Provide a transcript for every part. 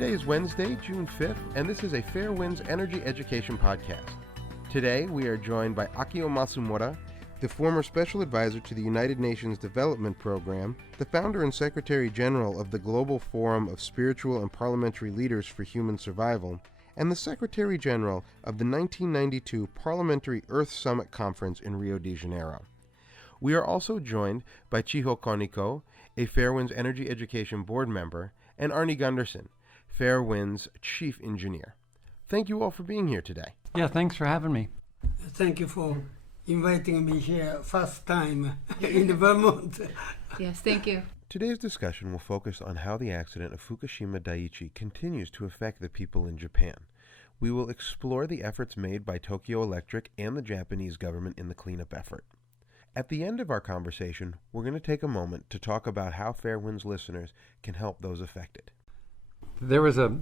Today is Wednesday, June 5th, and this is a Fairewinds Energy Education Podcast. Today we are joined by Akio Matsumura, the former Special Advisor to the United Nations Development Program, the founder and Secretary General of the Global Forum of Spiritual and Parliamentary Leaders for Human Survival, and the Secretary General of the 1992 Parliamentary Earth Summit Conference in Rio de Janeiro. We are also joined by Chiho Kaneko, a Fairewinds Energy Education Board member, and Arnie Gundersen, Fairewinds Chief Engineer. Thank you all for being here today. Yeah, thanks for having me. Thank you for inviting me here first time in Vermont. Yes, thank you. Today's discussion will focus on how the accident of Fukushima Daiichi continues to affect the people in Japan. We will explore the efforts made by Tokyo Electric and the Japanese government in the cleanup effort. At the end of our conversation, we're going to take a moment to talk about how Fairewinds listeners can help those affected. There was a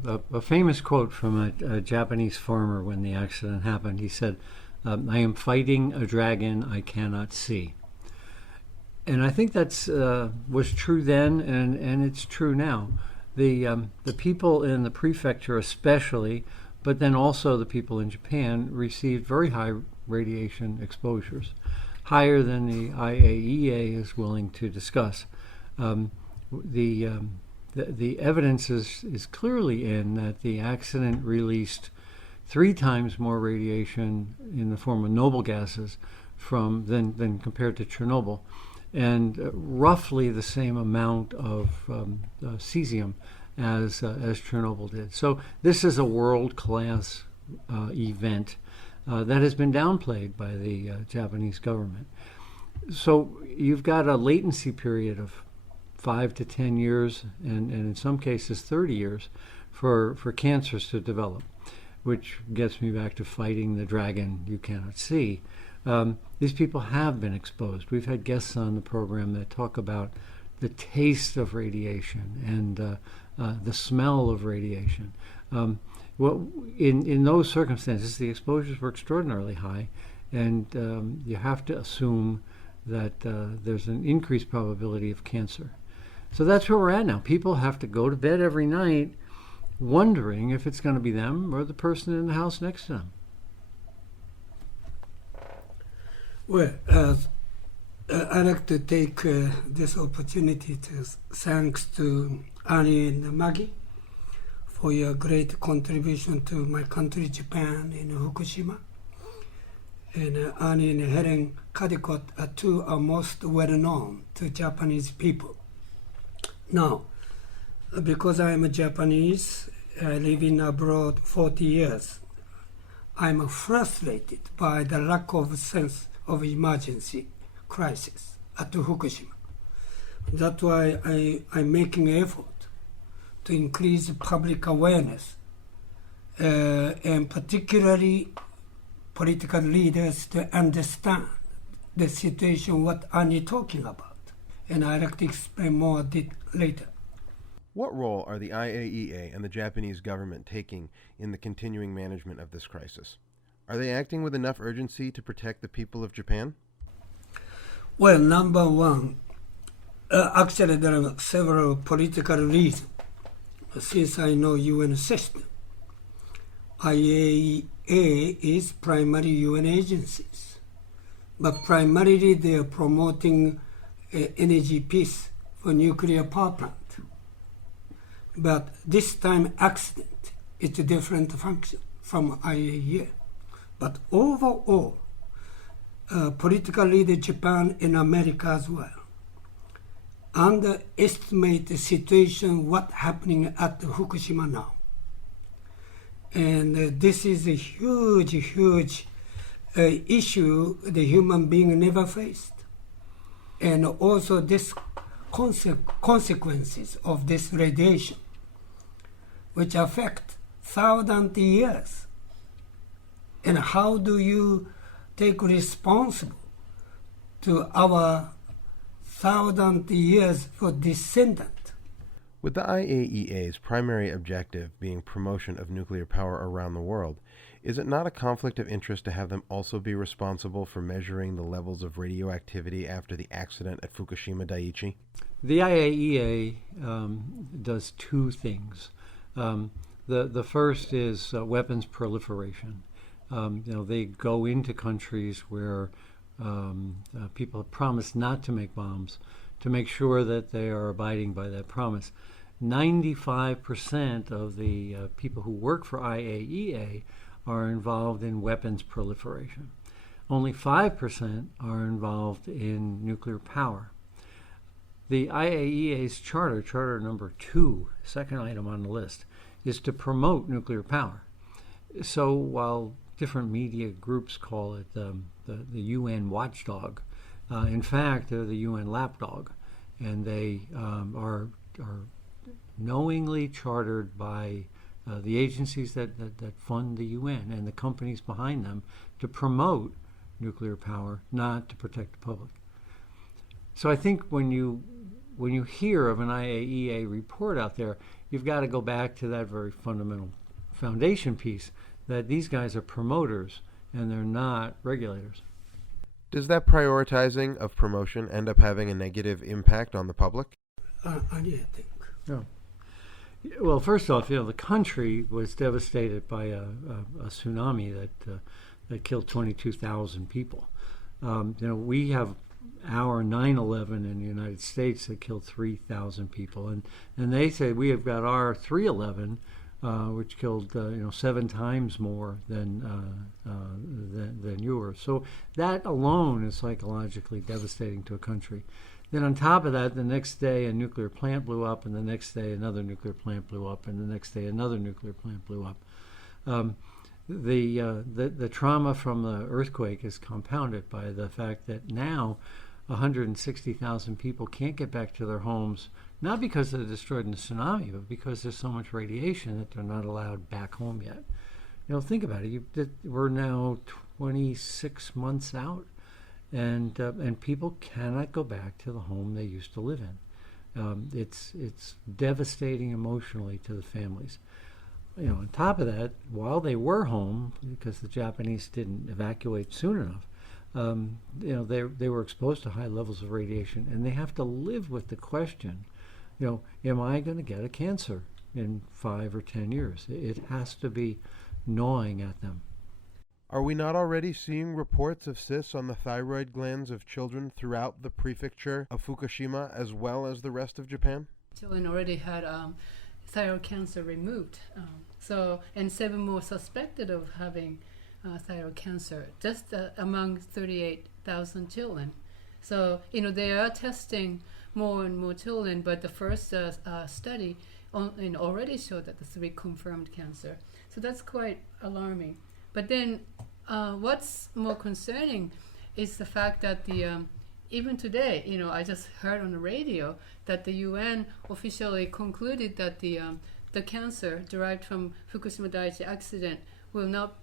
famous quote from a Japanese farmer when the accident happened. He said, I am fighting a dragon I cannot see. And I think that's was true then, and it's true now. The people in the prefecture especially, but then also the people in Japan, received very high radiation exposures, higher than the IAEA is willing to discuss. The evidence is clearly in that the accident released 3 times more radiation in the form of noble gases than compared to Chernobyl, and roughly the same amount of cesium as Chernobyl did. So this is a world-class event that has been downplayed by the Japanese government. So you've got a latency period of 5 to 10 years, and in some cases 30 years, for cancers to develop, which gets me back to fighting the dragon you cannot see. These people have been exposed. We've had guests on the program that talk about the taste of radiation and the smell of radiation. In those circumstances, the exposures were extraordinarily high, and you have to assume that there's an increased probability of cancer. So that's where we're at now. People have to go to bed every night wondering if it's going to be them or the person in the house next to them. Well, I'd like to take this opportunity to thanks to Arnie and Maggie for your great contribution to my country, Japan, in Fukushima. And Arnie and Helen Caldicott are two are most well known to Japanese people. Now, because I am a Japanese, I live in abroad 40 years, I'm frustrated by the lack of sense of emergency crisis at Fukushima. That's why I'm making an effort to increase public awareness, and particularly political leaders to understand the situation what Arnie talking about. And I'd like to explain more later. What role are the IAEA and the Japanese government taking in the continuing management of this crisis? Are they acting with enough urgency to protect the people of Japan? Well, number one, actually there are several political reasons. Since I know UN system, IAEA is primarily UN agencies, but primarily they are promoting energy peace for nuclear power plant. But this time accident, it's a different function from IAEA. But overall, political leader Japan and America as well underestimate the situation, what happening at Fukushima now. And this is a huge issue the human being never faced. And also this consequences of this radiation, which affect thousands of years. And how do you take responsible to our thousands of years for descendant? With the IAEA's primary objective being promotion of nuclear power around the world, is it not a conflict of interest to have them also be responsible for measuring the levels of radioactivity after the accident at Fukushima Daiichi? The IAEA does 2 things. The first is weapons proliferation. They go into countries where people have promised not to make bombs to make sure that they are abiding by that promise. 95% of the people who work for IAEA are involved in weapons proliferation. Only 5% are involved in nuclear power. The IAEA's charter number 2, second item on the list, is to promote nuclear power. So while different media groups call it the UN watchdog, in fact, they're the UN lapdog, and they are knowingly chartered by the agencies that fund the UN and the companies behind them to promote nuclear power, not to protect the public. So I think when you hear of an IAEA report out there, you've got to go back to that very fundamental foundation piece, that these guys are promoters and they're not regulators. Does that prioritizing of promotion end up having a negative impact on the public? Arnie, I think. No. Well, first off, the country was devastated by a tsunami that killed 22,000 people. We have our 9/11 in the United States that killed 3,000 people, and they say we have got our 3/11, which killed 7 times more than yours. So that alone is psychologically devastating to a country. Then on top of that, the next day a nuclear plant blew up, and the next day another nuclear plant blew up, and the next day another nuclear plant blew up. The trauma from the earthquake is compounded by the fact that now 160,000 people can't get back to their homes, not because they're destroyed in the tsunami, but because there's so much radiation that they're not allowed back home yet. Think about it. We're now 26 months out, and people cannot go back to the home they used to live in. It's devastating emotionally to the families. On top of that, while they were home, because the Japanese didn't evacuate soon enough, they were exposed to high levels of radiation, and they have to live with the question, am I going to get a cancer in 5 or 10 years? It has to be gnawing at them. Are we not already seeing reports of cysts on the thyroid glands of children throughout the prefecture of Fukushima as well as the rest of Japan? Children already had thyroid cancer removed. And 7 more suspected of having thyroid cancer, just among 38,000 children. So, they are testing more and more children, but the first study already showed that the 3 confirmed cancer. So that's quite alarming. But then what's more concerning is the fact that even today, I just heard on the radio that the UN officially concluded that the cancer derived from Fukushima Daiichi accident will not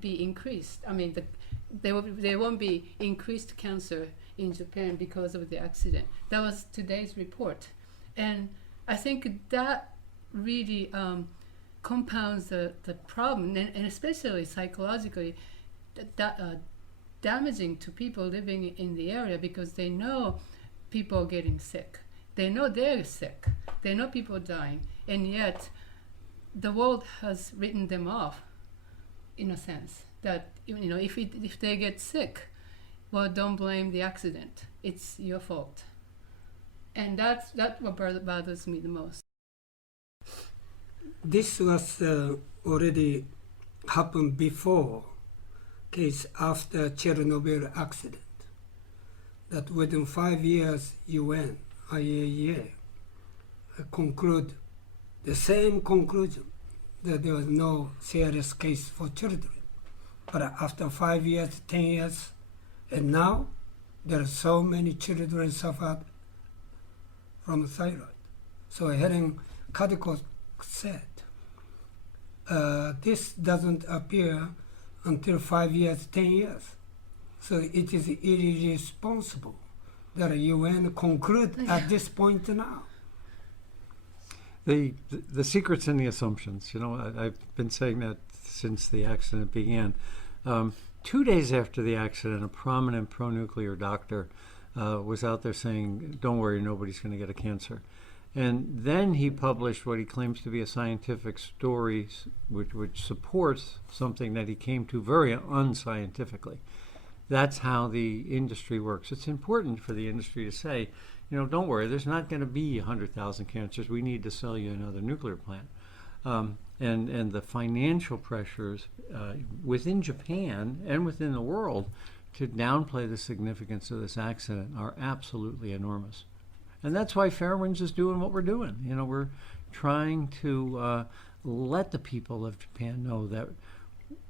be increased. I mean, there won't be increased cancer in Japan because of the accident. That was today's report. And I think that really compounds the problem, and especially psychologically damaging to people living in the area, because they know people are getting sick. They know they're sick. They know people are dying. And yet the world has written them off, in a sense, that if they get sick, well, don't blame the accident. It's your fault. And that's what bothers me the most. This was already happened before, case after Chernobyl accident, that within 5 years UN, IAEA, conclude the same conclusion, that there was no serious case for children. But after 5 years, 10 years, and now there are so many children suffered from thyroid. So Helen Kaneko said, this doesn't appear until 5 years, 10 years. So it is irresponsible that the UN conclude at this point now. The secret's in the assumptions. I've been saying that since the accident began. 2 days after the accident, a prominent pro-nuclear doctor was out there saying, don't worry, nobody's going to get a cancer. And then he published what he claims to be a scientific story, which supports something that he came to very unscientifically. That's how the industry works. It's important for the industry to say, don't worry, there's not going to be 100,000 cancers. We need to sell you another nuclear plant. And the financial pressures within Japan and within the world to downplay the significance of this accident are absolutely enormous. And that's why Fairewinds is doing what we're doing. We're trying to let the people of Japan know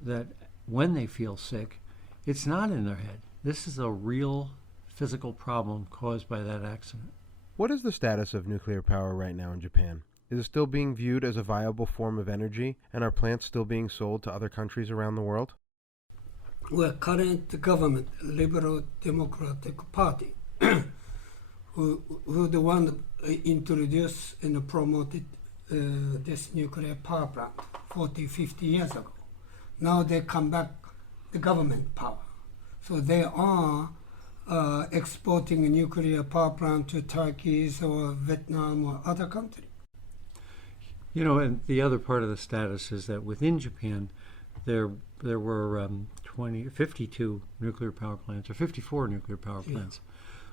that when they feel sick, it's not in their head. This is a real physical problem caused by that accident. What is the status of nuclear power right now in Japan? Is it still being viewed as a viable form of energy, and are plants still being sold to other countries around the world? Well, current government, Liberal Democratic Party, who the one introduced and promoted this nuclear power plant 40, 50 years ago. Now they come back the government power. So they are exporting a nuclear power plant to Turkey or Vietnam or other countries. And the other part of the status is that within Japan, there were 52 nuclear power plants, or 54 nuclear power plants.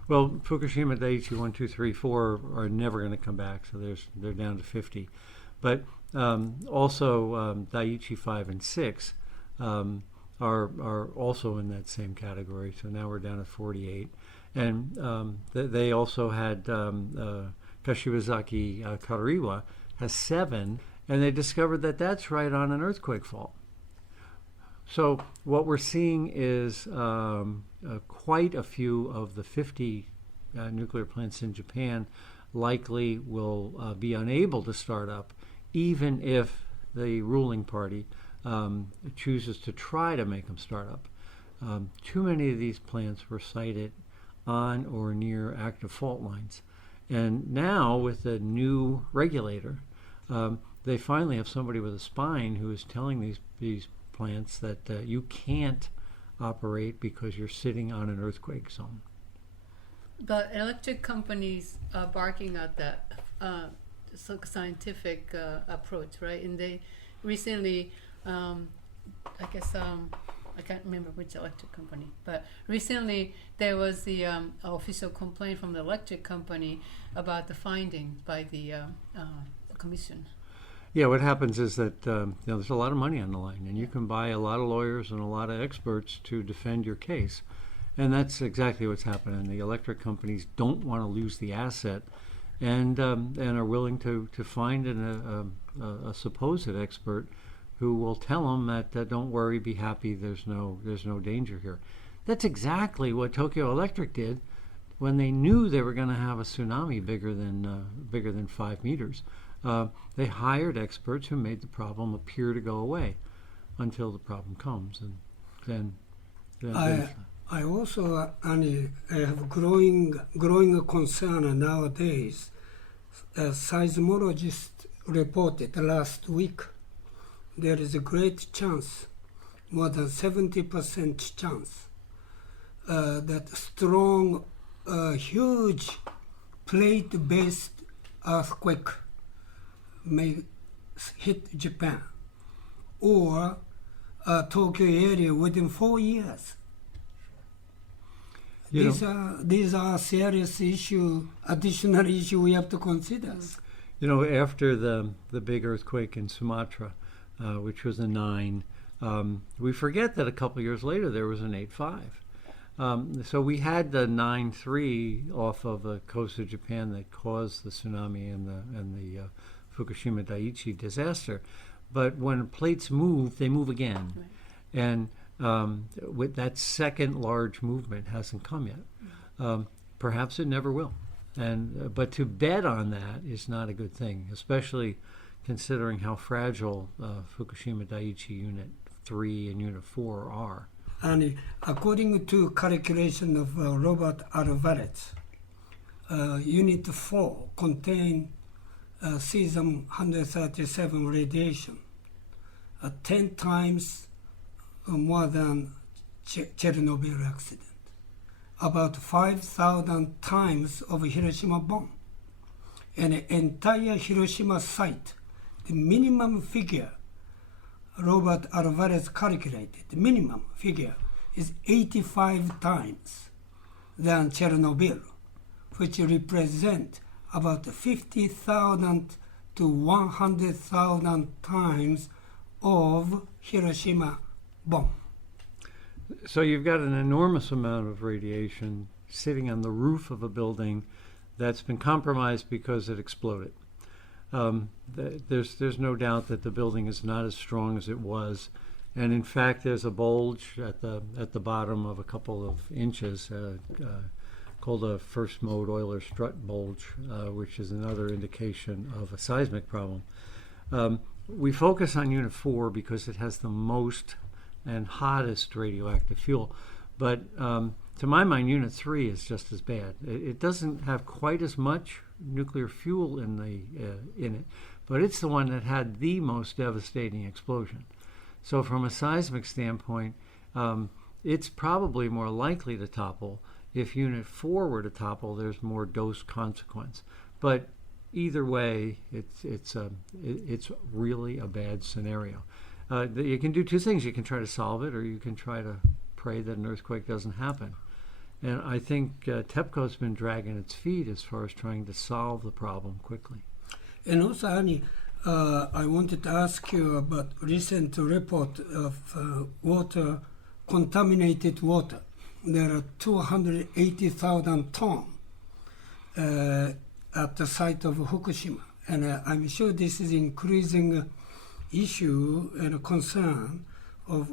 Well, Fukushima, Daiichi 1, 2, 3, 4 are never going to come back, so they're down to 50. But also Daiichi 5 and 6 are also in that same category, so now we're down to 48. And they also had Kashiwazaki Kariwa has 7, and they discovered that that's right on an earthquake fault. So what we're seeing is quite a few of the 50 nuclear plants in Japan likely will be unable to start up, even if the ruling party chooses to try to make them start up. Too many of these plants were sited on or near active fault lines. And now, with the new regulator, they finally have somebody with a spine who is telling these plants that you can't operate because you're sitting on an earthquake zone. The electric companies are barking at that scientific approach, right? And they recently, I can't remember which electric company, but recently there was the official complaint from the electric company about the finding by the commission. Yeah, what happens is that there's a lot of money on the line, and you can buy a lot of lawyers and a lot of experts to defend your case. And that's exactly what's happening. The electric companies don't want to lose the asset, and are willing to find a supposed expert who will tell them that don't worry, be happy, there's no danger here. That's exactly what Tokyo Electric did when they knew they were going to have a tsunami bigger than 5 meters. They hired experts who made the problem appear to go away until the problem comes, and then. I also, Arnie, have growing concern nowadays. A seismologist reported last week there is a great chance, more than 70% chance, that strong, huge plate-based earthquake may hit Japan or Tokyo area within 4 years. These are serious issue, additional issue we have to consider. After the big earthquake in Sumatra, which was a 9, we forget that a couple years later there was an 8.5. So we had the 9.3 off of the coast of Japan that caused the tsunami and the Fukushima Daiichi disaster. But when plates move, they move again. Right. And with that second large movement hasn't come yet. Perhaps it never will. But to bet on that is not a good thing, especially considering how fragile Fukushima Daiichi Unit 3 and Unit 4 are. And according to calculation of Robert Alvarez, Unit 4 contain cesium-137 radiation, 10 times more than Chernobyl accident, about 5,000 times of Hiroshima bomb. an entire Hiroshima site, the minimum figure Robert Alvarez calculated, the minimum figure is 85 times than Chernobyl, which represent about 50,000 to 100,000 times of Hiroshima bomb. So you've got an enormous amount of radiation sitting on the roof of a building that's been compromised because it exploded. There's no doubt that the building is not as strong as it was, and in fact there's a bulge at the bottom of a couple of inches called a first mode Euler strut bulge, which is another indication of a seismic problem. We focus on Unit 4 because it has the most and hottest radioactive fuel, but to my mind, Unit 3 is just as bad. It doesn't have quite as much nuclear fuel in it, but it's the one that had the most devastating explosion. So from a seismic standpoint, it's probably more likely to topple. If Unit 4 were to topple, there's more dose consequence. But either way, it's really a bad scenario. You can do two things. You can try to solve it, or you can try to pray that an earthquake doesn't happen. And I think TEPCO's been dragging its feet as far as trying to solve the problem quickly. And also, Arnie, I wanted to ask you about recent report of water, contaminated water. There are 280,000 tons at the site of Fukushima. And I'm sure this is increasing issue and concern of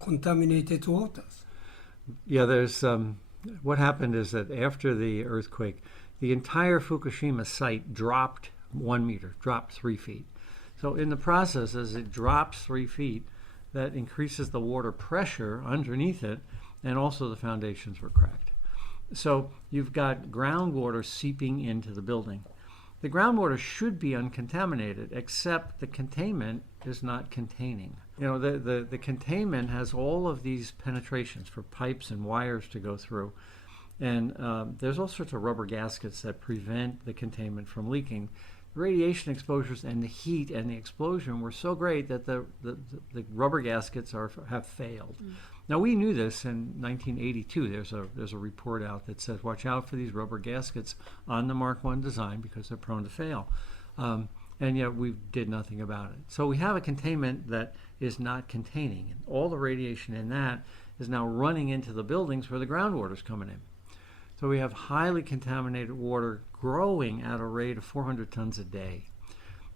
contaminated waters. Yeah, there's what happened is that after the earthquake, the entire Fukushima site dropped 1 meter, dropped 3 feet. So in the process, as it drops 3 feet, that increases the water pressure underneath it, and also the foundations were cracked. So you've got groundwater seeping into the building. The groundwater should be uncontaminated, except the containment is not containing. You know, the containment has all of these penetrations for pipes and wires to go through. And there's all sorts of rubber gaskets that prevent the containment from leaking. The radiation exposures and the heat and the explosion were so great that the rubber gaskets have failed. Now, we knew this in 1982. There's a report out that says, watch out for these rubber gaskets on the Mark I design because they're prone to fail. And yet we did nothing about it. So we have a containment that is not containing. And all the radiation in that is now running into the buildings where the groundwater is coming in. So we have highly contaminated water growing at a rate of 400 tons a day.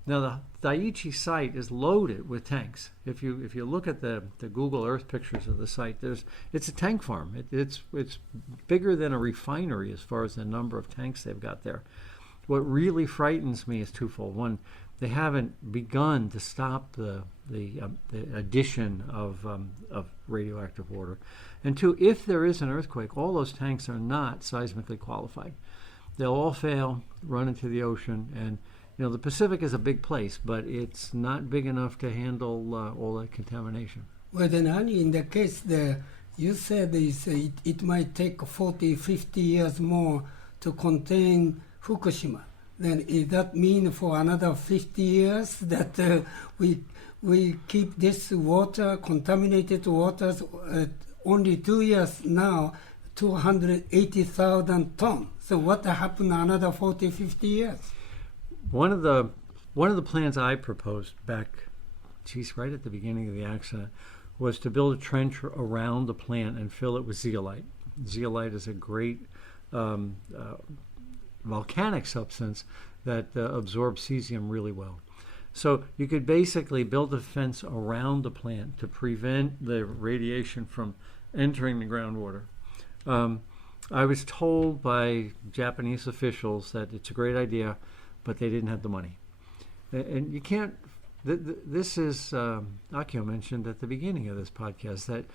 Now the Daiichi site is loaded with tanks. If you look at the Google Earth pictures of the site, it's a tank farm. It's bigger than a refinery as far as the number of tanks they've got there. What really frightens me is twofold. One, they haven't begun to stop the addition of radioactive water. And two, if there is an earthquake, all those tanks are not seismically qualified. They'll all fail, run into the ocean, and the Pacific is a big place, but it's not big enough to handle all that contamination. Well, then, Arnie, in that case, you said it might take 40, 50 years more to contain Fukushima. Then does that mean for another 50 years that we keep this water, contaminated waters, only 2 years now, 280,000 tons. So what happened another 40, 50 years? One of the plans I proposed back, right at the beginning of the accident, was to build a trench around the plant and fill it with zeolite. Zeolite is a great volcanic substance that absorbs cesium really well. So you could basically build a fence around the plant to prevent the radiation from entering the groundwater. I was told by Japanese officials that it's a great idea, but they didn't have the money. And you can't, this is, Akio mentioned at the beginning of this podcast, that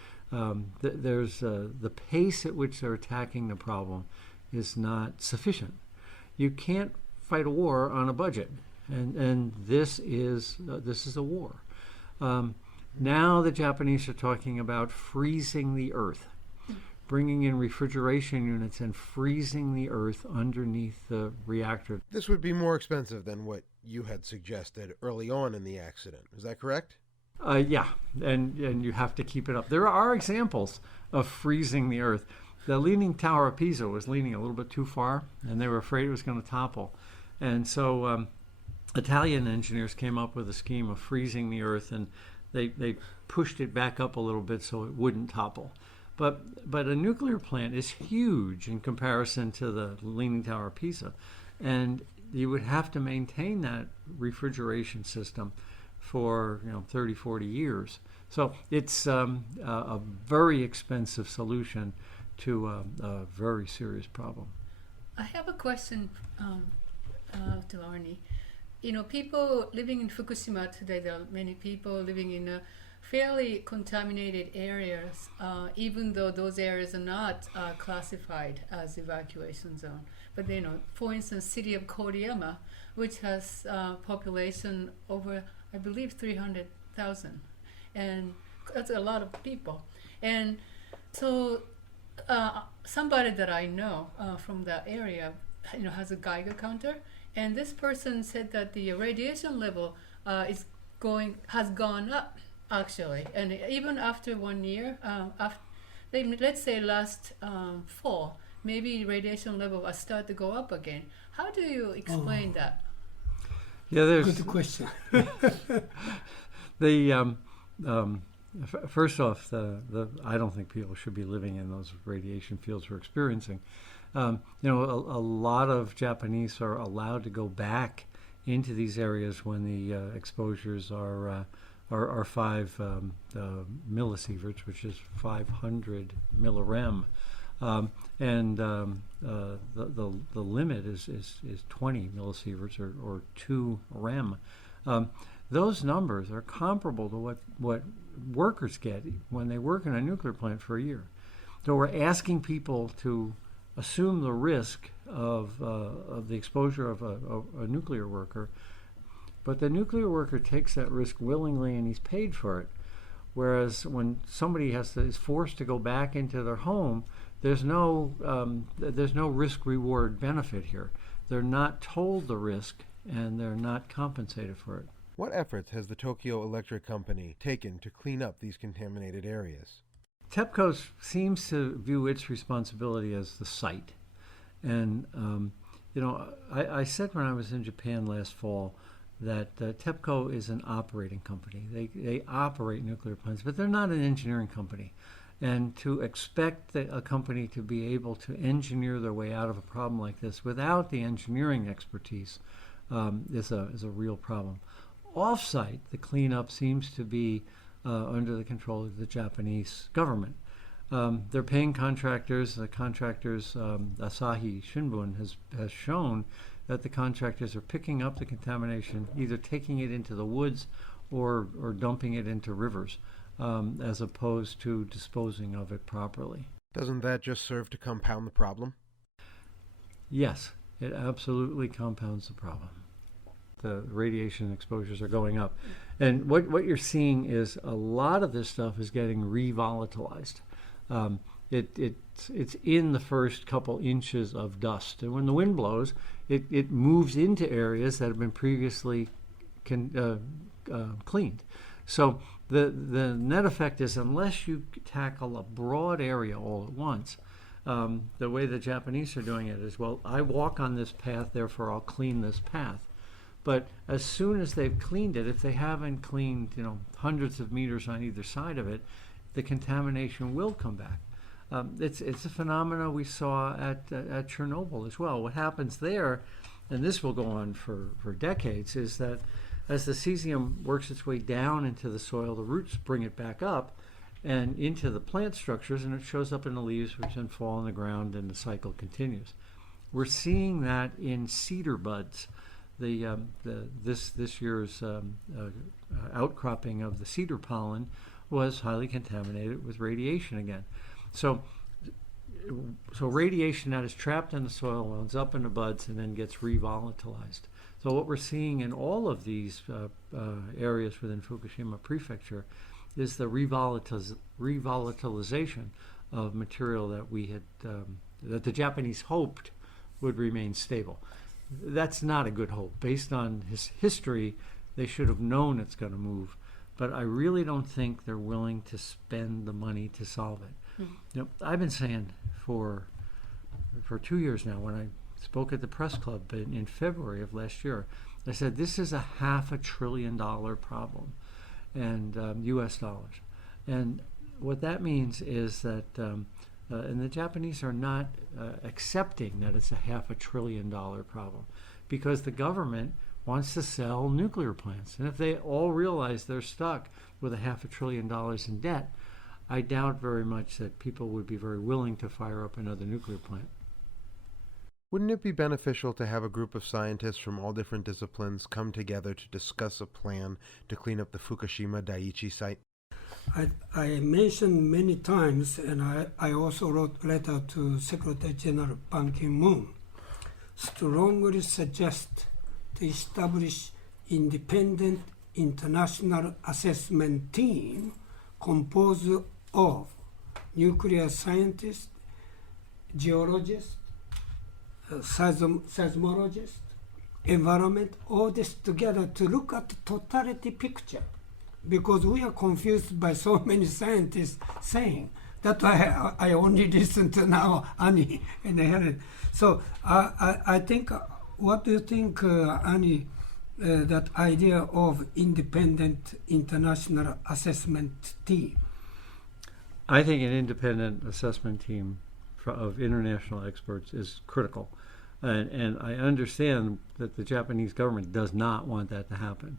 there's the pace at which they're attacking the problem is not sufficient. You can't fight a war on a budget, and this is a war. Now the Japanese are talking about freezing the earth, bringing in refrigeration units and freezing the earth underneath the reactor. This would be more expensive than what you had suggested early on in the accident. Is that correct? Yeah, and you have to keep it up. There are examples of freezing the earth. The Leaning Tower of Pisa was leaning a little bit too far, and they were afraid it was going to topple. And so Italian engineers came up with a scheme of freezing the earth, and they pushed it back up a little bit so it wouldn't topple. But a nuclear plant is huge in comparison to the Leaning Tower of Pisa, and you would have to maintain that refrigeration system for 30, 40 years. So it's a very expensive solution to a very serious problem. I have a question to Arnie. People living in Fukushima today, there are many people living in fairly contaminated areas, even though those areas are not classified as evacuation zone. But for instance, city of Koriyama, which has population over, I believe, 300,000, and that's a lot of people. And so somebody that I know from that area, has a Geiger counter, and this person said that the radiation level has gone up actually, and even after 1 year, let's say last fall, maybe radiation level will start to go up again. How do you explain that? Yeah, there's Good question. First off, I don't think people should be living in those radiation fields we're experiencing. A lot of Japanese are allowed to go back into these areas when the exposures are 5 millisieverts, which is 500 millirem, and the limit is 20 millisieverts or 2 rem. Those numbers are comparable to what workers get when they work in a nuclear plant for a year. So we're asking people to assume the risk of the exposure of a nuclear worker, but the nuclear worker takes that risk willingly and he's paid for it. Whereas when somebody is forced to go back into their home, there's no risk-reward benefit here. They're not told the risk and they're not compensated for it. What efforts has the Tokyo Electric Company taken to clean up these contaminated areas? TEPCO seems to view its responsibility as the site. And, I said when I was in Japan last fall that TEPCO is an operating company. They operate nuclear plants, but they're not an engineering company. And to expect a company to be able to engineer their way out of a problem like this without the engineering expertise is a real problem. Off-site, the cleanup seems to be under the control of the Japanese government. They're paying contractors. The contractors, Asahi Shimbun, has shown that the contractors are picking up the contamination, either taking it into the woods or dumping it into rivers, as opposed to disposing of it properly. Doesn't that just serve to compound the problem? Yes, it absolutely compounds the problem. The radiation exposures are going up. And what you're seeing is a lot of this stuff is getting revolatilized. It's in the first couple inches of dust. And when the wind blows, it moves into areas that have been previously cleaned. So the net effect is, unless you tackle a broad area all at once, the way the Japanese are doing it is, well, I walk on this path, therefore I'll clean this path. But as soon as they've cleaned it, if they haven't cleaned, hundreds of meters on either side of it, the contamination will come back. It's a phenomena we saw at Chernobyl as well. What happens there, and this will go on for decades, is that as the cesium works its way down into the soil, the roots bring it back up and into the plant structures, and it shows up in the leaves, which then fall on the ground, and the cycle continues. We're seeing that in cedar buds. This year's outcropping of the cedar pollen was highly contaminated with radiation again. So radiation that is trapped in the soil ends up in the buds and then gets revolatilized. So what we're seeing in all of these areas within Fukushima Prefecture is the revolatilization of material that we had that the Japanese hoped would remain stable. That's not a good hope. Based on his history, they should have known it's going to move. But I really don't think they're willing to spend the money to solve it. You know, I've been saying for 2 years now, when I spoke at the press club in February of last year, I said this is a $500 billion problem, and U.S. dollars. And what that means is that, and the Japanese are not accepting that it's a $500 billion problem, because the government wants to sell nuclear plants. And if they all realize they're stuck with a $500 billion in debt, I doubt very much that people would be very willing to fire up another nuclear plant. Wouldn't it be beneficial to have a group of scientists from all different disciplines come together to discuss a plan to clean up the Fukushima Daiichi site? I mentioned many times, and I also wrote a letter to Secretary General Ban Ki-moon, strongly suggest to establish independent international assessment team composed of nuclear scientists, geologists, seismologists, environment, all this together to look at the totality picture, because we are confused by so many scientists saying. That's why I only listen to now Arnie and Helen. So I think, what do you think, Arnie, that idea of independent international assessment team? I think an independent assessment team of international experts is critical. And I understand that the Japanese government does not want that to happen.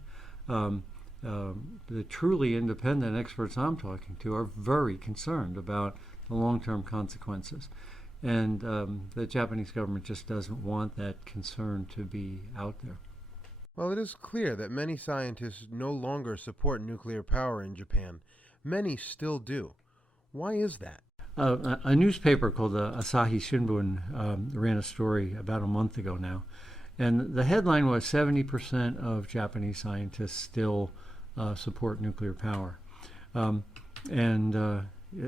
The truly independent experts I'm talking to are very concerned about the long-term consequences. And the Japanese government just doesn't want that concern to be out there. Well, it is clear that many scientists no longer support nuclear power in Japan. Many still do. Why is that? A newspaper called the Asahi Shimbun ran a story about a month ago now, and the headline was 70% of Japanese scientists still support nuclear power. And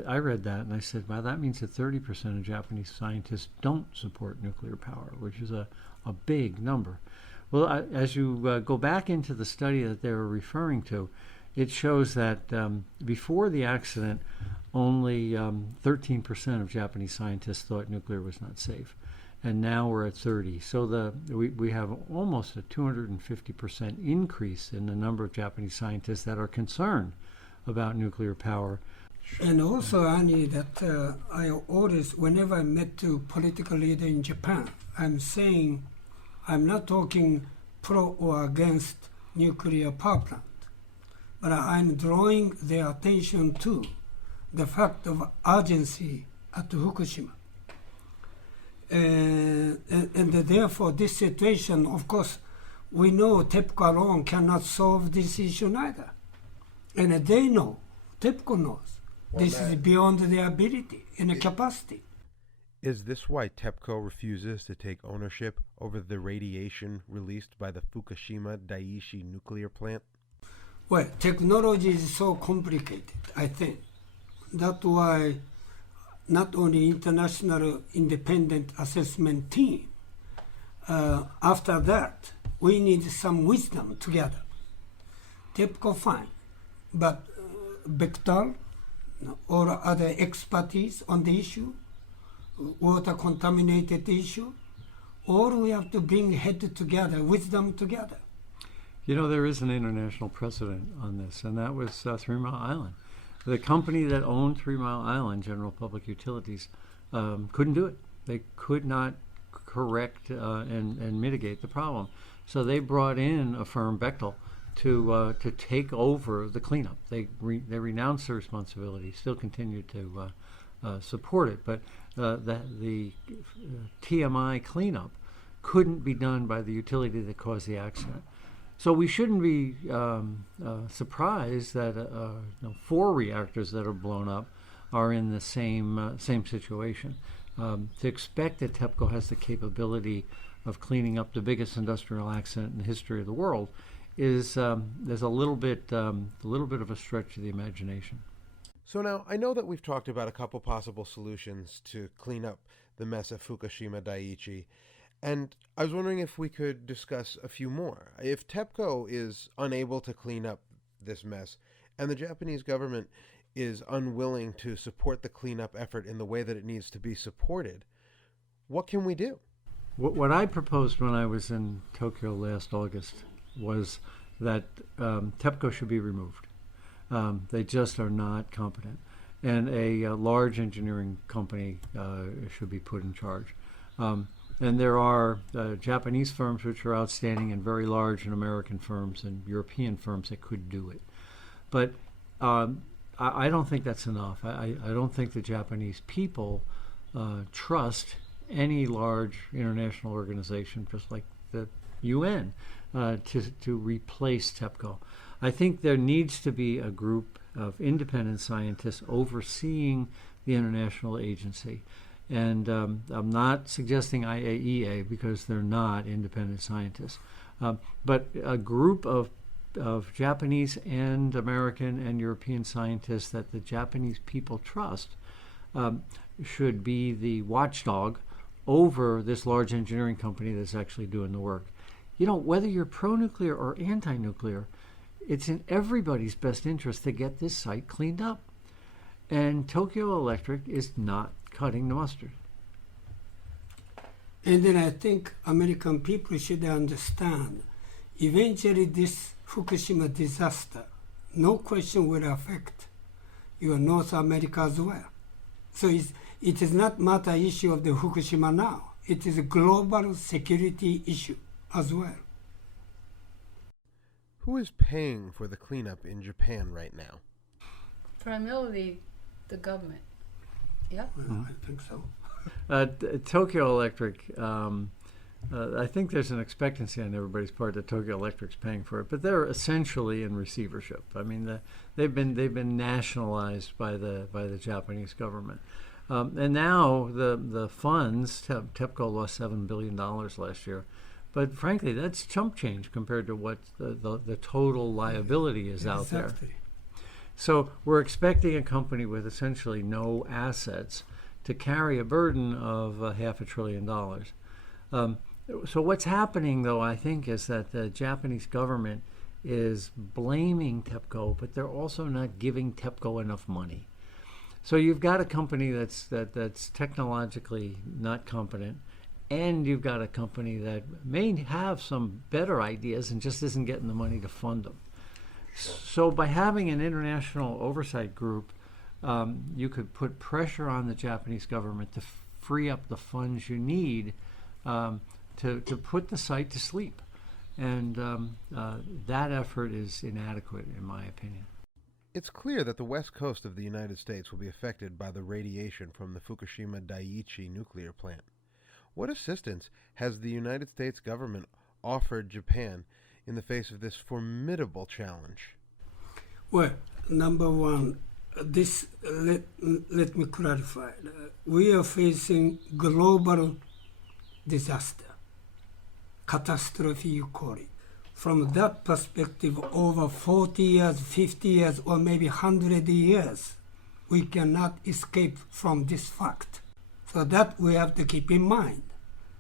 I read that and I said, well, that means that 30% of Japanese scientists don't support nuclear power, which is a big number. Well, as you go back into the study that they were referring to, it shows that before the accident, only 13% of Japanese scientists thought nuclear was not safe. And now we're at 30. So we have almost a 250% increase in the number of Japanese scientists that are concerned about nuclear power. And also, Arnie, that I always, whenever I met a political leader in Japan, I'm saying, I'm not talking pro or against nuclear power plant, but I'm drawing their attention to the fact of urgency at Fukushima. And therefore, this situation, of course, we know TEPCO alone cannot solve this issue neither. And they know, TEPCO knows, this is beyond their ability and capacity. Is this why TEPCO refuses to take ownership over the radiation released by the Fukushima Daiichi nuclear plant? Well, technology is so complicated, I think. That's why not only international independent assessment team, after that, we need some wisdom together. TEPCO fine, but Bechtel or other expertise on the issue, water contaminated issue, or we have to bring head together, wisdom together. You know, there is an international precedent on this, and that was 3 Mile Island. The company that owned 3 Mile Island, General Public Utilities, couldn't do it. They could not correct and mitigate the problem. So they brought in a firm, Bechtel, to take over the cleanup. They renounced their responsibility, still continued to support it, but the TMI cleanup couldn't be done by the utility that caused the accident. So we shouldn't be surprised that 4 reactors that are blown up are in the same situation. To expect that TEPCO has the capability of cleaning up the biggest industrial accident in the history of the world is there's a little bit of a stretch of the imagination. So now, I know that we've talked about a couple possible solutions to clean up the mess at Fukushima Daiichi, and I was wondering if we could discuss a few more. If TEPCO is unable to clean up this mess, and the Japanese government is unwilling to support the cleanup effort in the way that it needs to be supported, what can we do? What I proposed when I was in Tokyo last August was that TEPCO should be removed. They just are not competent. And a large engineering company should be put in charge. And there are Japanese firms which are outstanding, and very large, and American firms and European firms that could do it. But I don't think that's enough. I don't think the Japanese people trust any large international organization, just like the UN, to replace TEPCO. I think there needs to be a group of independent scientists overseeing the international agency. And I'm not suggesting IAEA because they're not independent scientists. But a group of Japanese and American and European scientists that the Japanese people trust should be the watchdog over this large engineering company that's actually doing the work. You know, whether you're pro-nuclear or anti-nuclear, it's in everybody's best interest to get this site cleaned up. And Tokyo Electric is not cutting the mustard. And then I think American people should understand, eventually this Fukushima disaster, no question, will affect your North America as well. So it is not matter issue of the Fukushima now. It is a global security issue as well. Who is paying for the cleanup in Japan right now? Primarily the government. Yeah. Well, I think so. Tokyo Electric, I think there's an expectancy on everybody's part that Tokyo Electric's paying for it, but they're essentially in receivership. I mean, they've been nationalized by the Japanese government, and now the funds. TEPCO lost $7 billion last year, but frankly, that's chump change compared to what the total liability is out there. So we're expecting a company with essentially no assets to carry a burden of $500 billion. So what's happening, though, I think, is that the Japanese government is blaming TEPCO, but they're also not giving TEPCO enough money. So you've got a company that's technologically not competent, and you've got a company that may have some better ideas and just isn't getting the money to fund them. So by having an international oversight group, you could put pressure on the Japanese government to free up the funds you need to put the site to sleep. And that effort is inadequate, in my opinion. It's clear that the west coast of the United States will be affected by the radiation from the Fukushima Daiichi nuclear plant. What assistance has the United States government offered Japan in the face of this formidable challenge? Well, number one, let me clarify. We are facing global disaster, catastrophe, you call it. From that perspective, over 40 years, 50 years, or maybe 100 years, we cannot escape from this fact. So that we have to keep in mind.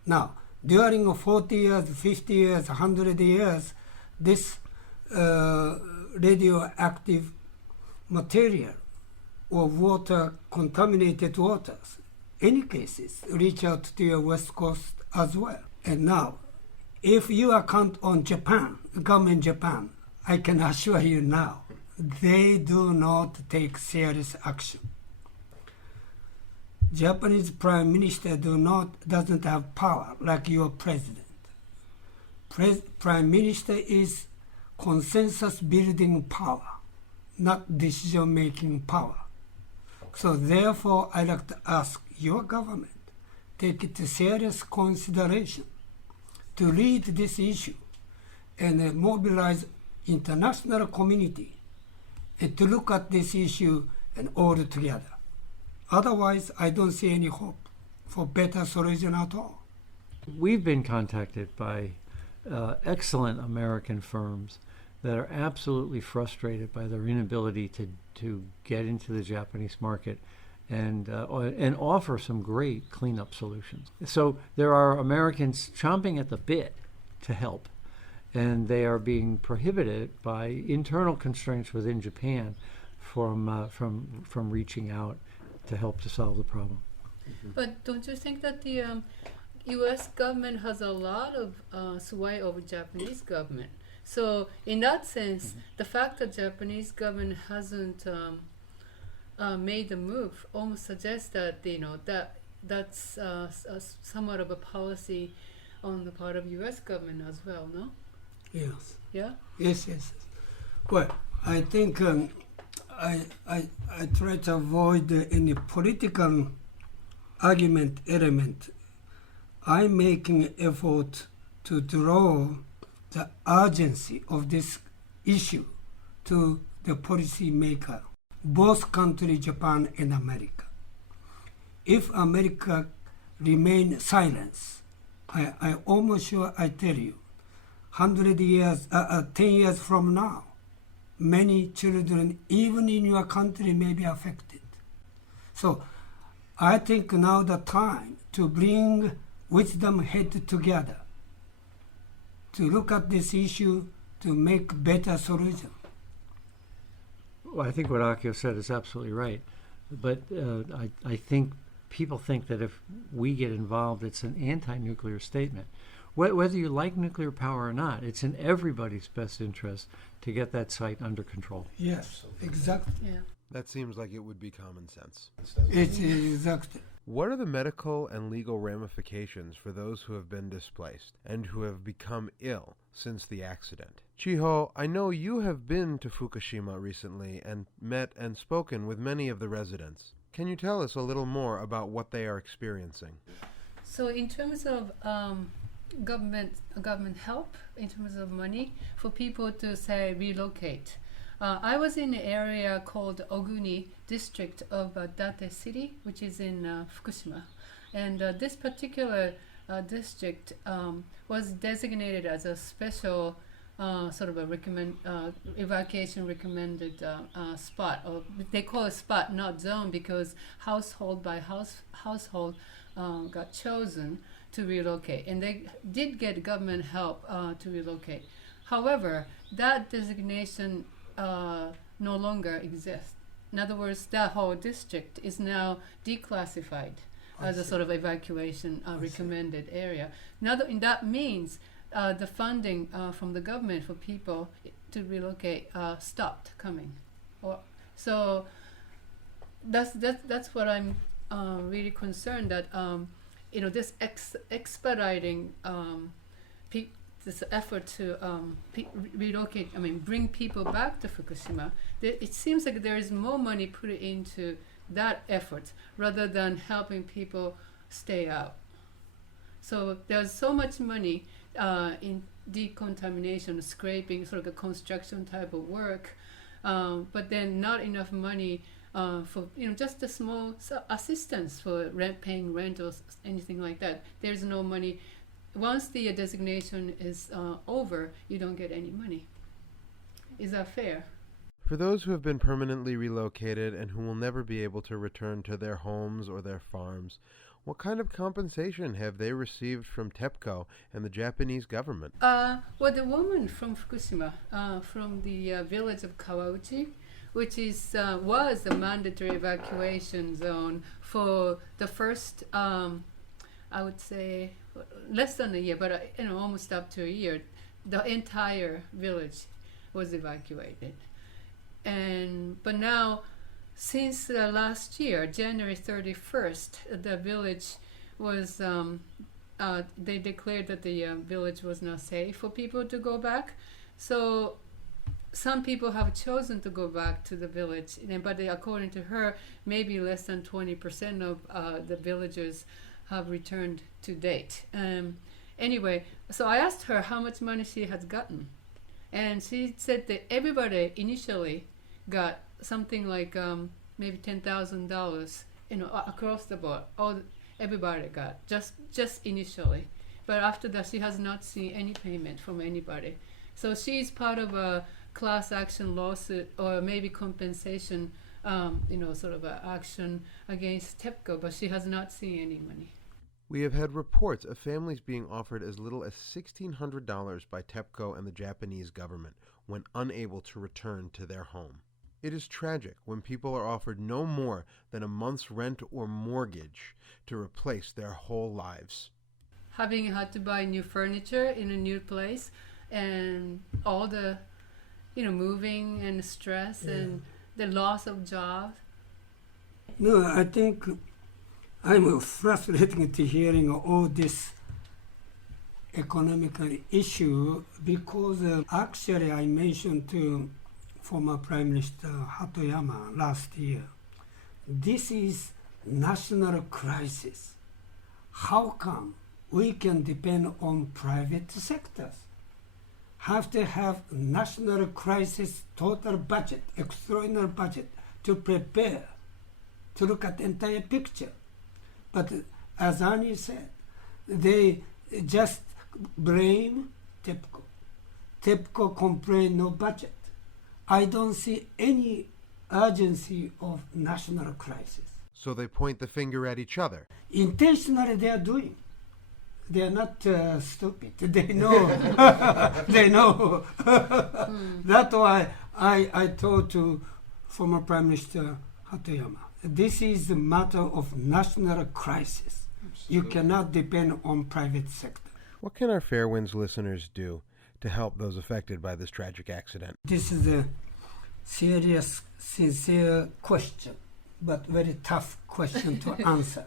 Now, during 40 years, 50 years, 100 years, this radioactive material or water, contaminated waters, any cases, reach out to your west coast as well. And now, if you account on Japan, government Japan, I can assure you now, they do not take serious action. Japanese Prime Minister doesn't have power like your president. Prime Minister is consensus building power, not decision making power. So therefore, I'd like to ask your government, take it to serious consideration to lead this issue and mobilize international community and to look at this issue and all together. Otherwise, I don't see any hope for better solution at all. We've been contacted by excellent American firms that are absolutely frustrated by their inability to get into the Japanese market and offer some great cleanup solutions. So there are Americans chomping at the bit to help, and they are being prohibited by internal constraints within Japan from reaching out to help to solve the problem. But don't you think that the U.S. government has a lot of sway over Japanese government? So in that sense, the fact that Japanese government hasn't made the move almost suggests that that's somewhat of a policy on the part of U.S. government as well, no? Yes. Yeah. Yes. Well, I think I try to avoid any political argument element. I'm making effort to draw the urgency of this issue to the policy maker, both countries, Japan and America. If America remain silent, I almost sure I tell you, 10 years from now, many children, even in your country, may be affected. So I think now the time to bring wisdom head together, to look at this issue, to make better solution. Well, I think what Akio said is absolutely right. But I think people think that if we get involved, it's an anti-nuclear statement. Whether you like nuclear power or not, it's in everybody's best interest to get that site under control. Yes, exactly. Yeah. That seems like it would be common sense. It's exactly. What are the medical and legal ramifications for those who have been displaced and who have become ill since the accident? Chiho, I know you have been to Fukushima recently and met and spoken with many of the residents. Can you tell us a little more about what they are experiencing? So in terms of government help, in terms of money for people to say relocate, I was in an area called Oguni district of Date City, which is in Fukushima. And this particular district was designated as a special sort of a evacuation recommended spot. Or they call it spot, not zone, because household by household got chosen to relocate. And they did get government help to relocate. However, that designation no longer exists. In other words, that whole district is now declassified as a sort of evacuation recommended area. Now that means the funding from the government for people to relocate stopped coming. So that's what I'm really concerned that this expediting this effort to relocate, bring people back to Fukushima, it seems like there is more money put into that effort rather than helping people stay out. So there's so much money in decontamination, scraping, sort of a construction type of work, but then not enough money for just a small assistance for paying rent or anything like that. There's no money. Once the designation is over, you don't get any money. Is that fair? For those who have been permanently relocated and who will never be able to return to their homes or their farms, what kind of compensation have they received from TEPCO and the Japanese government? Well, the woman from Fukushima, from the village of Kawauchi, which was a mandatory evacuation zone for the first, I would say, less than a year, but almost up to a year, the entire village was evacuated. But now, since last year, January 31st, the village was, they declared that the village was not safe for people to go back. So some people have chosen to go back to the village, but according to her, maybe less than 20% of the villagers have returned to date. Anyway, so I asked her how much money she has gotten. And she said that everybody initially got something like maybe $10,000, across the board. Everybody got just initially, but after that she has not seen any payment from anybody. So she's part of a class action lawsuit or maybe compensation, sort of a action against TEPCO, but she has not seen any money. We have had reports of families being offered as little as $1,600 by TEPCO and the Japanese government when unable to return to their home. It is tragic when people are offered no more than a month's rent or mortgage to replace their whole lives. Having had to buy new furniture in a new place and all the, moving and stress and the loss of jobs. No, I think I'm frustrated to hearing all this economical issue because actually I mentioned to former Prime Minister Hatoyama last year, this is national crisis. How come we can depend on private sectors? Have to have national crisis total budget, extraordinary budget to prepare, to look at the entire picture. But as Arnie said, they just blame TEPCO. TEPCO complain no budget. I don't see any urgency of national crisis. So they point the finger at each other. Intentionally they are doing. They are not stupid. They know. They know. That's why I told to former Prime Minister Hatoyama, this is a matter of national crisis. Absolutely. You cannot depend on private sector. What can our Fairewinds listeners do to help those affected by this tragic accident? This is a serious, sincere question, but very tough question to answer.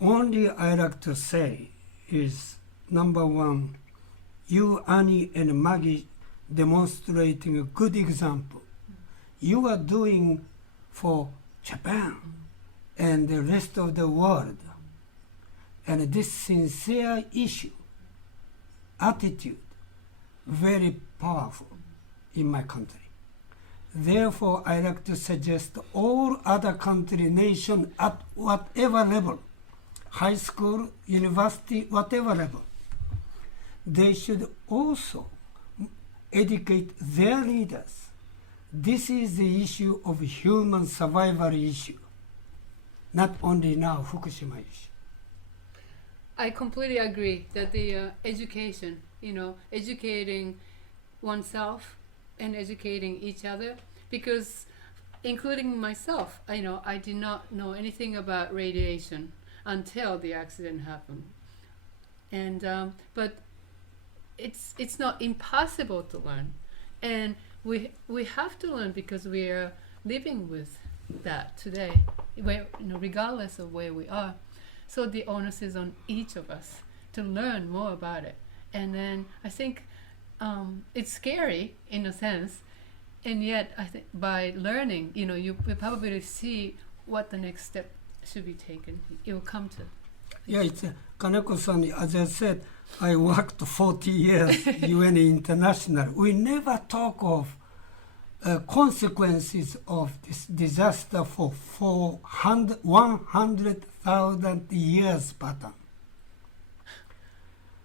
Only I like to say is, number one, you, Arnie, and Maggie demonstrating a good example. You are doing for Japan and the rest of the world. And this sincere issue, attitude, very powerful in my country. Therefore, I like to suggest all other country, nation, at whatever level, high school, university, whatever level, they should also educate their leaders. This is the issue of human survival issue, not only now Fukushima issue. I completely agree that the education, educating oneself and educating each other, because including myself, I did not know anything about radiation until the accident happened. And but it's not impossible to learn, and we have to learn because we are living with that today, regardless of where we are. So the onus is on each of us to learn more about it. And then I think it's scary in a sense, and yet I think by learning, you will probably see what the next step should be taken. It will come to. Yeah, it's Kaneko-san, as I said, I worked 40 years UN International. We never talk of consequences of this disaster for 100,000 years pattern.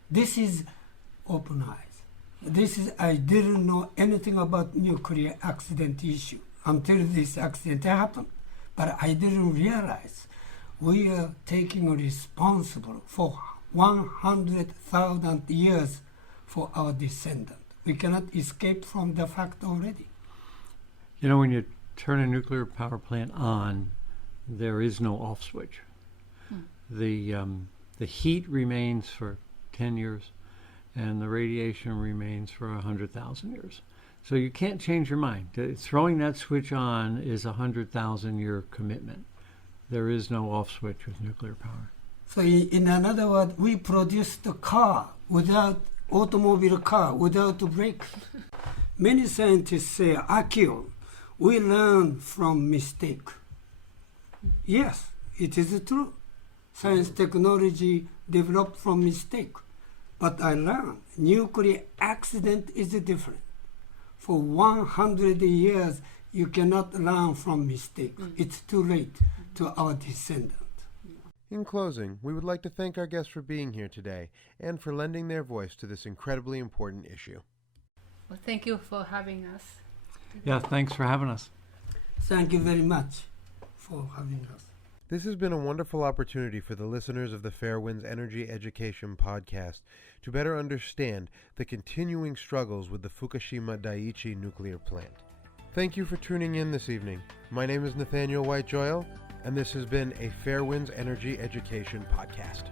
This is open eyes. I didn't know anything about nuclear accident issue until this accident happened. But I didn't realize we are taking responsible for 100,000 years for our descendants. We cannot escape from the fact already. When you turn a nuclear power plant on, there is no off switch. The heat remains for 10 years, and the radiation remains for 100,000 years. So you can't change your mind. Throwing that switch on is a 100,000-year commitment. There is no off switch with nuclear power. So in another word, we produced a car automobile car without a brake. Many scientists say, Akio, we learn from mistake. Yes, it is true. Science technology developed from mistake. But I learned nuclear accident is different. For 100 years, you cannot learn from mistake. It's too late to our descendants. In closing, we would like to thank our guests for being here today and for lending their voice to this incredibly important issue. Well, thank you for having us. Yeah, thanks for having us. Thank you very much for having us. This has been a wonderful opportunity for the listeners of the Fairewinds Energy Education Podcast to better understand the continuing struggles with the Fukushima Daiichi nuclear plant. Thank you for tuning in this evening. My name is Nathaniel White-Joyal, and this has been a Fairewinds Energy Education Podcast.